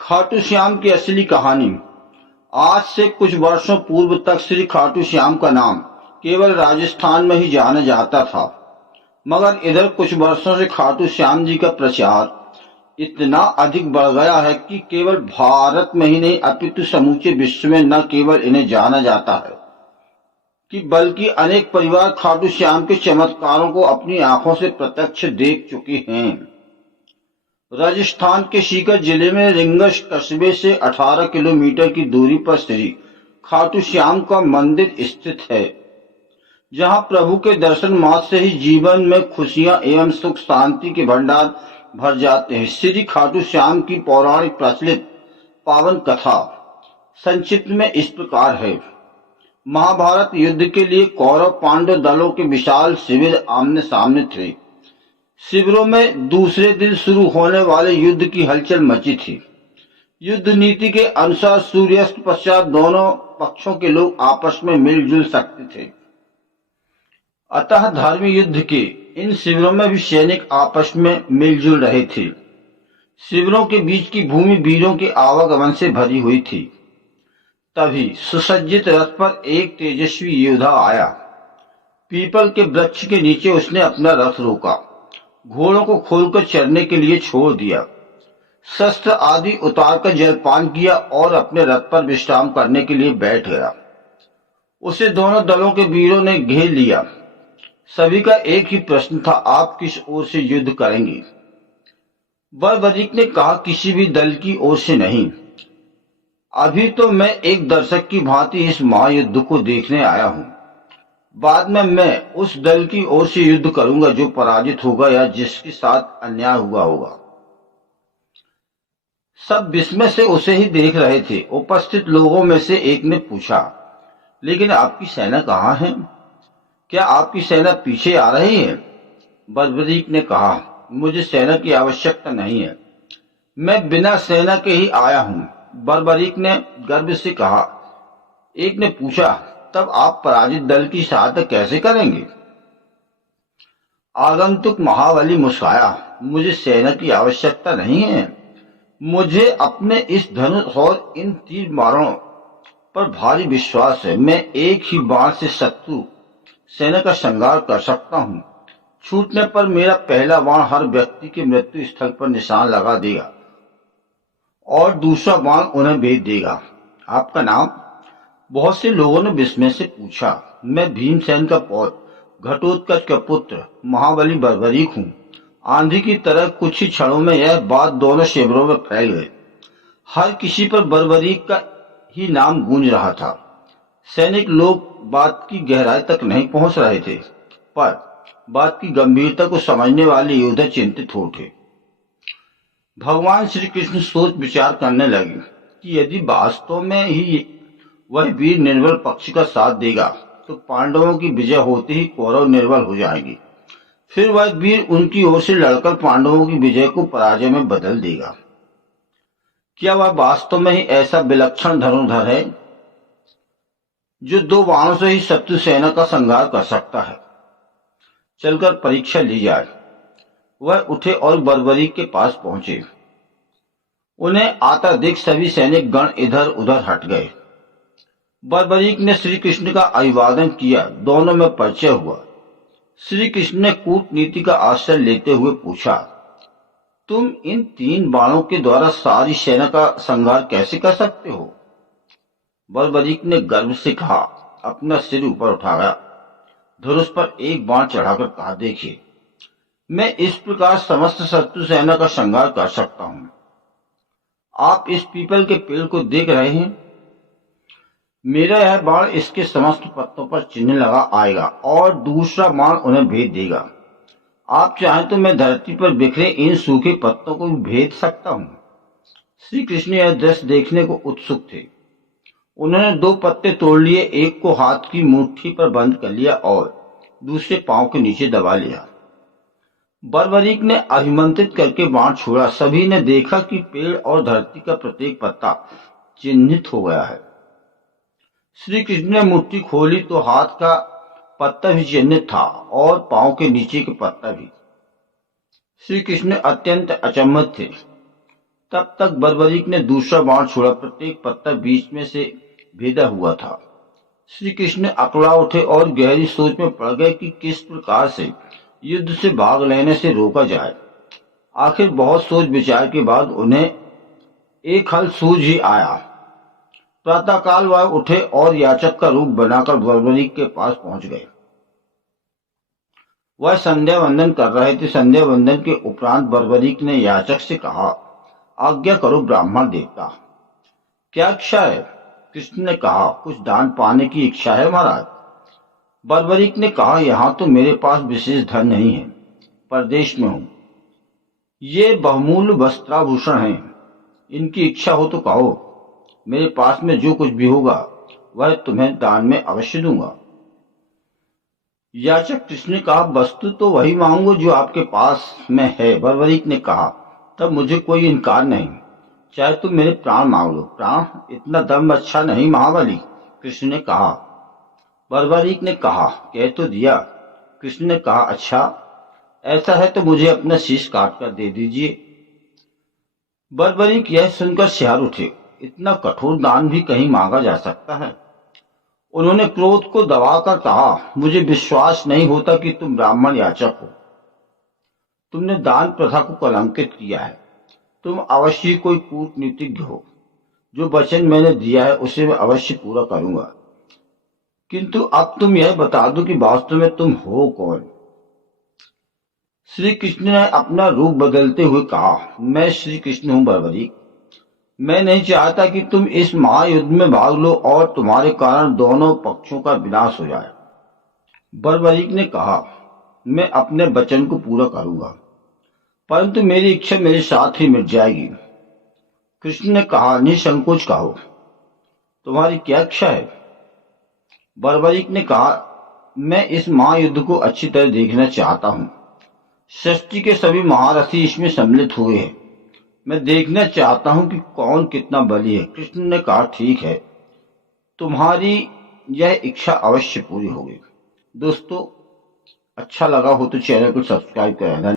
खाटू श्याम की असली कहानी। आज से कुछ वर्षों पूर्व तक श्री खाटू श्याम का नाम केवल राजस्थान में ही जाना जाता था, मगर इधर कुछ वर्षों से खाटू श्याम जी का प्रचार इतना अधिक बढ़ गया है कि केवल भारत में ही नहीं अपितु समूचे विश्व में न केवल इन्हें जाना जाता है कि बल्कि अनेक परिवार खाटू श्याम के चमत्कारों को अपनी आंखों से प्रत्यक्ष देख चुके हैं। राजस्थान के सीकर जिले में रिंगस कस्बे से 18 किलोमीटर की दूरी पर श्री खाटू श्याम का मंदिर स्थित है, जहां प्रभु के दर्शन मात्र से ही जीवन में खुशियां एवं सुख शांति के भंडार भर जाते हैं। श्री खाटू श्याम की पौराणिक प्रचलित पावन कथा संक्षिप्त में इस प्रकार है। महाभारत युद्ध के लिए कौरव पांडव दलों के विशाल शिविर आमने सामने थे। शिविरों में दूसरे दिन शुरू होने वाले युद्ध की हलचल मची थी। युद्ध नीति के अनुसार सूर्यास्त पश्चात दोनों पक्षों के लोग आपस में मिलजुल सकते थे, अतः धर्मी युद्ध के इन शिविरों में भी सैनिक आपस में मिलजुल रहे थे। शिविरों के बीच की भूमि वीरों के आवागमन से भरी हुई थी। तभी सुसज्जित रथ पर एक तेजस्वी योद्धा आया। पीपल के वृक्ष के नीचे उसने अपना रथ रोका, घोड़ों को खोलकर चरने के लिए छोड़ दिया, शस्त्र आदि उतारकर जलपान किया और अपने रथ पर विश्राम करने के लिए बैठ गया। उसे दोनों दलों के वीरों ने घेर लिया। सभी का एक ही प्रश्न था, आप किस ओर से युद्ध करेंगे? बर्बरीक ने कहा, किसी भी दल की ओर से नहीं, अभी तो मैं एक दर्शक की भांति इस महायुद्ध को देखने आया हूं। बाद में मैं उस दल की ओर से युद्ध करूंगा जो पराजित होगा या जिसके साथ अन्याय हुआ होगा। सब विस्मय से उसे ही देख रहे थे। उपस्थित लोगों में से एक ने पूछा, लेकिन आपकी सेना कहाँ है? क्या आपकी सेना पीछे आ रही है? बर्बरीक ने कहा, मुझे सेना की आवश्यकता नहीं है, मैं बिना सेना के ही आया हूं। बर्बरीक ने गर्व से कहा। एक ने पूछा, तब आप पराजित दल की सहायता कैसे करेंगे? आगंतुक महाबली मुस्कुराया, मुझे सेना की आवश्यकता नहीं है, मुझे अपने इस धनुष और इन तीर मारों पर भारी विश्वास है। मैं एक ही बाण से शत्रु सेना का संहार कर सकता हूं। छूटने पर मेरा पहला बाण हर व्यक्ति के मृत्यु स्थल पर निशान लगा देगा और दूसरा बाण उन्हें भेज देगा। आपका नाम? बहुत से लोगों ने विस्मय से पूछा। मैं भीमसेन का पौत्र, घटोत्कच का पुत्र, महाबली बर्बरीक हूं। आंधी की तरह कुछ ही क्षणों में यह बात दोनों शिविरों में फैल गई। हर किसी पर बर्बरीक का ही नाम गूंज रहा था। सैनिक लोग बात की गहराई तक नहीं पहुंच रहे थे, पर बात की गंभीरता को समझने वाले योद्धा चिंतित हो उठे। भगवान श्री कृष्ण सोच विचार करने लगे कि यदि वास्तव में ही वह वीर निर्बल पक्ष का साथ देगा तो पांडवों की विजय होते ही कौरव निर्बल हो जाएंगे। फिर वह वीर उनकी ओर से लड़कर पांडवों की विजय को पराजय में बदल देगा। क्या वह वास्तव में ही ऐसा विलक्षण धनुर्धर है जो दो बाणों से ही शत्रु सेना का संहार कर सकता है? चलकर परीक्षा ली जाए। वह उठे और बर्बरीक के पास पहुंचे। उन्हें आता देख सभी सैनिक गण इधर उधर हट गए। बर्बरीक ने श्री कृष्ण का अभिवादन किया। दोनों में परिचय हुआ। श्री कृष्ण ने कूटनीति का आश्रय लेते हुए पूछा, तुम इन तीन बाणों के द्वारा सारी सेना का संहार कैसे कर सकते हो? बर्बरीक ने गर्व से कहा, अपना सिर ऊपर उठाया, धनुष पर एक बाण चढ़ाकर कहा, देखिए, मैं इस प्रकार समस्त शत्रु सेना का संहार कर सकता हूं। आप इस पीपल के पेड़ को देख रहे हैं? मेरा यह बाण इसके समस्त पत्तों पर चिन्ह लगा आएगा और दूसरा बाण उन्हें भेद देगा। आप चाहें तो मैं धरती पर बिखरे इन सूखे पत्तों को भी भेद सकता हूं। श्री कृष्ण यह दृश्य देखने को उत्सुक थे। उन्होंने दो पत्ते तोड़ लिए, एक को हाथ की मुट्ठी पर बंद कर लिया और दूसरे पांव के नीचे दबा लिया। बर्बरीक ने अभिमंत्रित करके बाण छोड़ा। सभी ने देखा कि पेड़ और धरती का प्रत्येक पत्ता चिन्हित हो गया है। श्री कृष्ण ने मुट्ठी खोली तो हाथ का पत्ता भी चिन्हित था और पांव के नीचे के पत्ता भी। श्री कृष्ण अत्यंत अचंभित थे। तब तक बर्बरीक ने दूसरा बाण छोड़ा। प्रत्येक पत्थर बीच में से भेदा हुआ था। श्री कृष्ण अकड़ा उठे और गहरी सोच में पड़ गए कि किस प्रकार से युद्ध से भाग लेने से रोका जाए। आखिर बहुत सोच विचार के बाद उन्हें एक हल सूझ ही आया। प्रातःकाल वह उठे और याचक का रूप बनाकर बर्बरीक के पास पहुंच गए। वह संध्या वंदन कर रहे थे। संध्या वंदन के उपरांत बर्बरीक ने याचक से कहा, आज्ञा करो ब्राह्मण देवता, क्या इच्छा है? कृष्ण ने कहा, कुछ दान पाने की इच्छा है महाराज। बर्बरीक ने कहा, यहाँ तो मेरे पास विशेष धन नहीं है, परदेश में हूं। ये बहुमूल्य वस्त्राभूषण हैं, इनकी इच्छा हो तो कहो, मेरे पास में जो कुछ भी होगा वह तुम्हें दान में अवश्य दूंगा। याचक कृष्ण ने कहा, वस्तु तो वही मांगो जो आपके पास में है। बर्बरीक ने कहा, तब मुझे कोई इनकार नहीं, चाहे तुम मेरे प्राण मांग लो। प्राण? इतना दम अच्छा नहीं महाबली, कृष्ण ने कहा। बर्बरीक ने कहा, कह तो दिया। कृष्ण ने कहा, अच्छा ऐसा है तो मुझे अपना शीश काट कर दे दीजिए। बर्बरीक यह सुनकर सिहर उठे। इतना कठोर दान भी कहीं मांगा जा सकता है? उन्होंने क्रोध को दबाकर कहा, मुझे विश्वास नहीं होता कि तुम ब्राह्मण याचक हो। तुमने दान प्रथा को कलंकित किया है। तुम अवश्य कोई कूटनीतिज्ञ हो। जो वचन मैंने दिया है उसे मैं अवश्य पूरा करूंगा, किंतु अब तुम यह बता दो कि वास्तव में तुम हो कौन? श्री कृष्ण ने अपना रूप बदलते हुए कहा, मैं श्री कृष्ण हूं बर्बरीक। मैं नहीं चाहता कि तुम इस महायुद्ध में भाग लो और तुम्हारे कारण दोनों पक्षों का विनाश हो जाए। बर्बरीक ने कहा, मैं अपने वचन को पूरा करूंगा, परंतु मेरी इच्छा मेरे साथ ही मिट जाएगी। कृष्ण ने कहा, निसंकोच कहो, तुम्हारी क्या इच्छा है? बर्बरीक ने कहा, मैं इस महायुद्ध को अच्छी तरह देखना चाहता हूं। सृष्टि के सभी महारथी इसमें सम्मिलित हुए हैं। मैं देखना चाहता हूं कि कौन कितना बली है। कृष्ण ने कहा, ठीक है, तुम्हारी यह इच्छा अवश्य पूरी होगी। दोस्तों, अच्छा लगा हो तो चैनल को सब्सक्राइब करें।